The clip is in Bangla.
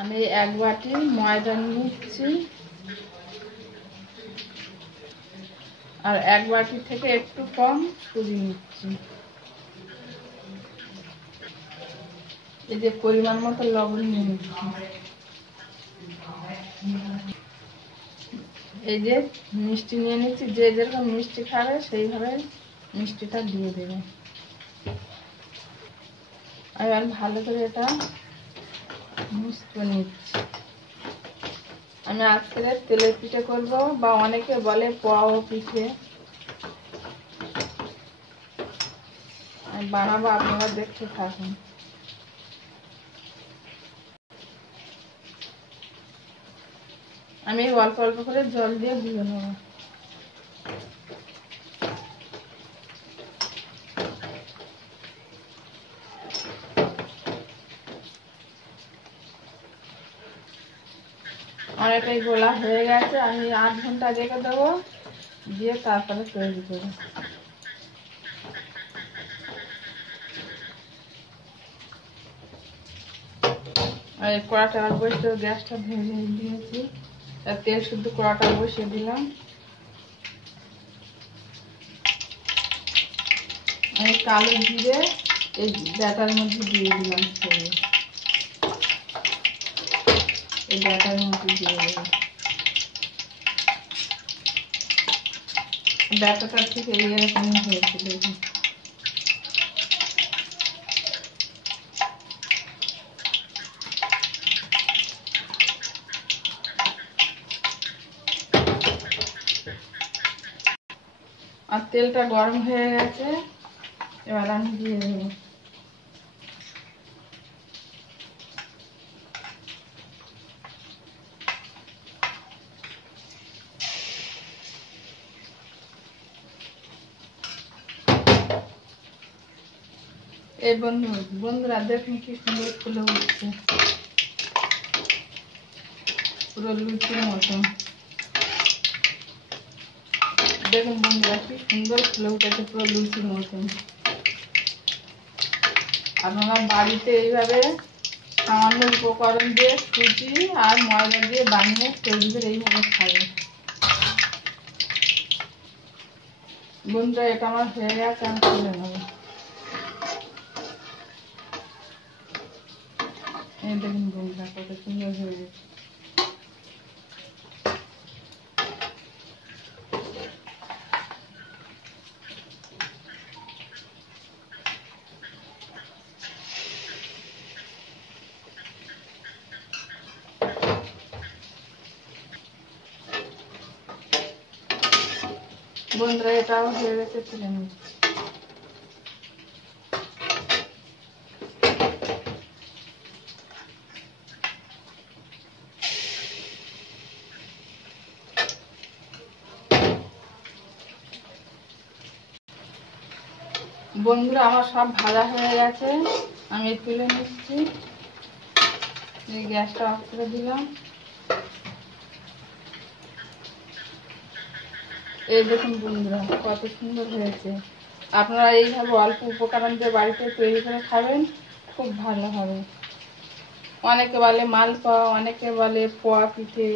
আমি 1 বাটি ময়দা নিচ্ছি আর 1 বাটি থেকে একটু কম সুজি নিচ্ছি। এই যে পরিমাণ মতো লবণ নিয়ে নিচ্ছি। এই যে মিষ্টি নিয়ে নিচ্ছি, যে যেরকম মিষ্টি খাবে সেইভাবে মিষ্টিটা দিয়ে দেবে। আর ভালো করে এটা মিক্স করে নিচ্ছি। আমি আজকে তেলের পিঠে করব, বা অনেকে বলে পোয়াও পিঠে বানাবো, আপনারা দেখতে থাকুন। আমি অল্প অল্প করে জল দিয়ে ধুয়ে নেব। অনেকটাই গোলা হয়ে গেছে, আমি 8 ঘন্টা রেখে দেবো, দিয়ে তারপরে তৈরি করবো। আর এই কড়াটা বসে গ্যাসটা ভেজে দিয়েছি, তেল শুদ্ধ কড়াটা বসিয়ে দিলাম। আমি কালো জিরে এই ব্যাটার মধ্যে দিয়ে দিলাম, এই ব্যাটার মধ্যে দিয়ে দিলাম। ব্যাটারটা ঠিক এইরকম হয়েছে দেখুন। আর তেলটা গরম হয়ে গেছে, এবার আমি দিয়ে দেবো। এই বন্ধুরা দেখুন কি সুন্দর ফুলে উঠছে, পুরো লুচির মতন। দেখুন বন্ধুরা কি সুন্দর ফুলে উঠেছে, পুরো লুচির মতন। আপনারা বাড়িতে এইভাবে সামান্য উপকরণ দিয়ে সুজি আর ময়দা দিয়ে বানিয়ে তৈরি করে এইভাবে খাবেন। বন্ধুরা এটা আমার হয়ে গেছে, আমি তুলে নেব। এই দেখুন বন্ধুরা কত সুন্দর হয়ে গেছে। বন্ধুরা এটাও হয়ে গেছে, তুলে নিচ্ছি। বন্ধুরা আমার সব ভাজা হয়ে গেছে, আমি তুলে নিচ্ছি। এই গ্যাসটা অফ করে দিলাম। এই দেখুন বন্ধুরা কত সুন্দর হয়েছে। আপনারা এইভাবে অল্প উপকরণ দিয়ে বাড়িতে তৈরি করে খাবেন, খুব ভালো হবে। অনেকে বলে মালপোয়া, অনেকে বলে পোয়া পিঠে,